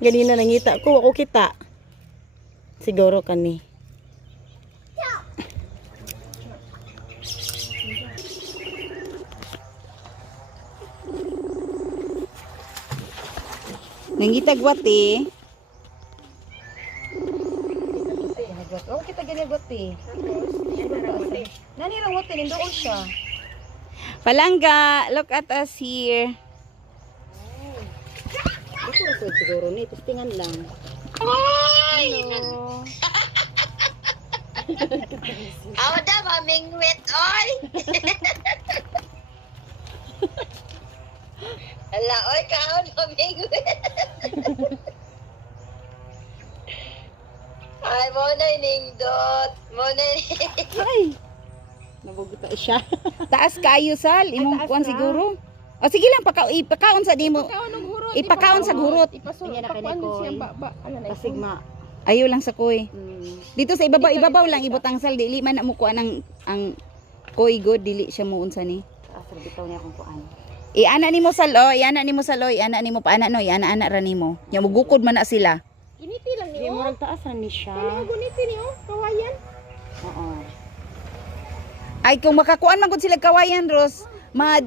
Ganina nangita ko, ako kita. Siguro kani. Nangita gwati. Oh, kita gani gwati. Nani ra gwati nindoon siya. Palangga, look at us here. Ito na siguro ni, testingan lang. Hello. Ako na, mamingwit, oy! Ala, oy, kaon, mamingwit. Ay, mo na nindot. Mo na Ay! Nabuguta siya. Taas kayo, Sal. Imong kuan siguro. O sige lang, ipakaon sa di mo. Ipakaon sa gurot. Kasigma. Ayaw lang sa koy. Dito sa ibabaw lang ibutang Sal. Dili man na mo kuan ang koy god. Dili siya mo unsa ni. Asal bitaw niya akong kuan. Iana ni mo Sal, o. Iana ni mo Sal, o. Iana ni mo paana, no. Iana ra nimo. Nya mugukod man na sila. Giniti lang Di niyo. mo taas ra ni siya. Ano guniti niyo? Kawayan? Oo. Ay kung makakuan man gud sila kawayan, Ros,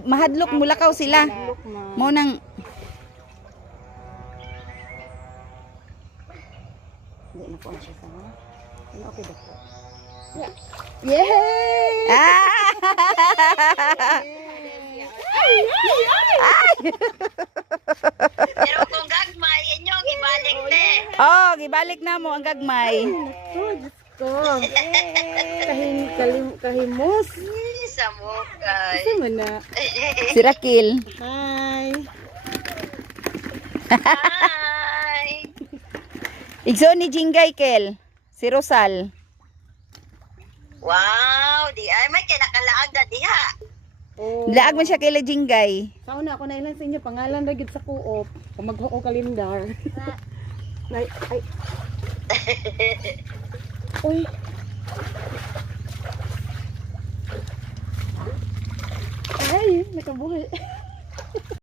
mahadlok mulakaw sila. Mo nang Hindi na po siya sa. Ano okay ba po? Yay! Pero kung gagmay, inyo, gibalik te. Oh, gibalik na mo ang gagmay. Kahimos. Sa mukay. Ano na? Si Rakil. Hi. Igso ni Jingay Kel. Si Rosal. Wow, di ay may kinakalaag na diha. Laag man siya kay Jingay. Sauna ako na ilan sa inyo pangalan ra gid sa kuop. Kung magbuo kalendar. Ay. Uy. Ay, nakabuhay.